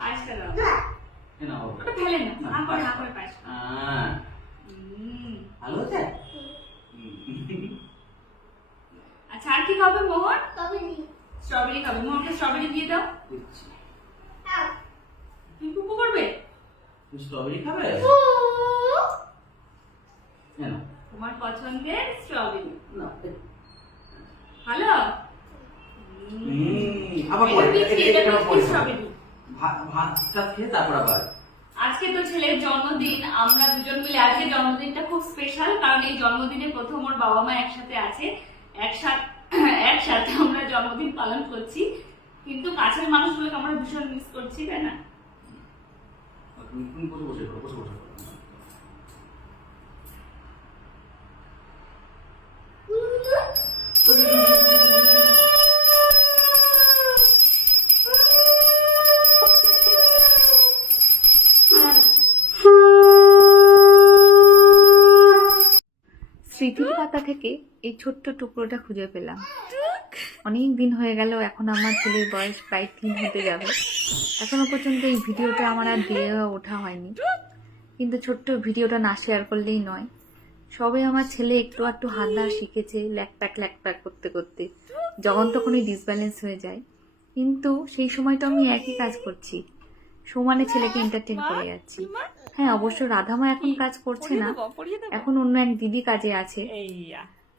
পায়েসটা তোমার পছন্দের স্ট্রবেরি। ভালো? ভাত- ভাতটা খেয়ে তারপর আবার। আজকে তো ছেলের জন্মদিন আমরা দুজন মিলে আজকে জন্মদিনটা খুব স্পেশাল কারণ এই জন্মদিনে প্রথম ওর বাবা মা একসাথে আছে। একসাথে একসাথে আমরা জন্মদিন পালন করছি। কিন্তু কাছের মানুষগুলোকে আমরা ভীষণ মিস করছি তাই না? বসে বসে স্মৃতির পাতা থেকে এই ছোট্ট টুকরোটা খুঁজে পেলাম। অনেক দিন হয়ে গেল, এখন আমার ছেলের বয়স প্রায় তিন হতে যাবে। এখনও পর্যন্ত এই ভিডিওটা আমার আর দিয়ে ওঠা হয়নি। কিন্তু ছোট্ট ভিডিওটা না শেয়ার করলেই নয়। সবে আমার ছেলে একটু একটু হাল্লা শিখেছে ল্যাকপ্যাক ল্যাকপ্যাক করতে করতে। যখন তখনই ডিসব্যালেন্স হয়ে যায়। কিন্তু সেই সময়টা আমি একই কাজ করছি। সমানে ছেলেকে এন্টারটেন করে যাচ্ছি। হ্যাঁ অবশ্য রাধামা এখন কাজ করছে না। এখন অন্য এক দিদি কাজে আছে।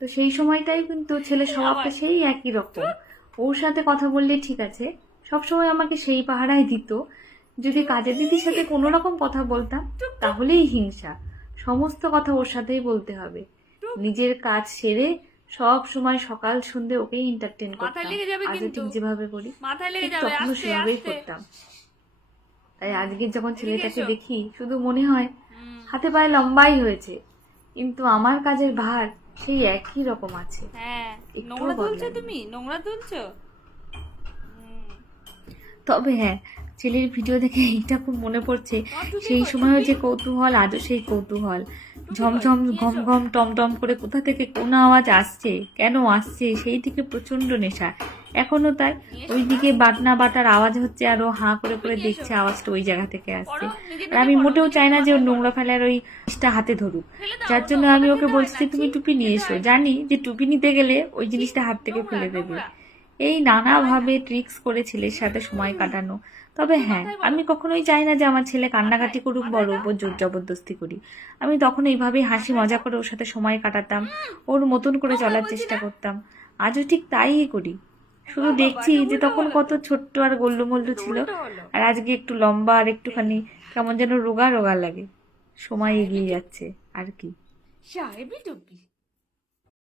তো সেই সময়টাই কিন্তু ছেলে স্বভাবটা সেই একই রকম। ওর সাথে কথা বললে ঠিক আছে। সব সময় আমাকে সেই পাহারায় দিত। যদি কাজের দিদির সাথে কোনো রকম কথা বলতাম তাহলেই হিংসা। সমস্ত কথা ওর সাথেই বলতে হবে। নিজের কাজ সেরে সব সময় সকাল সন্ধে ওকেই এন্টারটেন করতাম। মাথায় লেগে যাবে কিন্তু। ঠিক যেভাবে করি মাথায় লেগে যাবে তখনও সেভাবেই করতাম। তাই আজকে যখন ছেলেটাকে দেখি শুধু মনে হয় হাতে পায়ে লম্বাই হয়েছে কিন্তু আমার কাজের ভার সেই একই রকম আছে। হ্যাঁ নোংরা তুলছো তুমি? নোংরা তুলছো? তবে হ্যাঁ ছেলের ভিডিও দেখে এইটা খুব মনে পড়ছে সেই? সময়ও যে কৌতূহল আজও সেই কৌতূহল। ঝমঝম ঘম ঘম টম টম করে কোথা থেকে কোন আওয়াজ আসছে কেন আসছে সেই থেকে প্রচণ্ড নেশা। এখনও তাই। ওইদিকে বাটনা বাটার আওয়াজ হচ্ছে আর ও হাঁ করে করে দেখছে আওয়াজটা ওই জায়গা থেকে আসছে। আর আমি মোটেও চাই না যে ওর। নোংরা ফেলার ওই জিনিসটা হাতে ধরুক। যার জন্য আমি ওকে বলছি না, তুমি টুপি নিয়ে এসো। জানি যে টুপি নিতে গেলে ওই জিনিসটা হাত থেকে ফেলে দেবে। এই নানাভাবে ট্রিক্স করে ছেলের সাথে সময় কাটানো। তবে হ্যাঁ আমি কখনোই চাই না যে আমার ছেলে কান্নাকাটি করুক বড় উপর জোর জবরদস্তি করি। আমি তখন এইভাবেই হাসি মজা করে ওর সাথে সময় কাটাতাম ওর মতন করে চলার চেষ্টা করতাম। আজও ঠিক তাই করি। শুধু দেখছি যে তখন কত ছোট্ট আর গোল্লমল্লু ছিল। আর আজকে একটু লম্বা আর একটুখানি কেমন যেন রোগা রোগা লাগে। সময় এগিয়ে যাচ্ছে আর কি।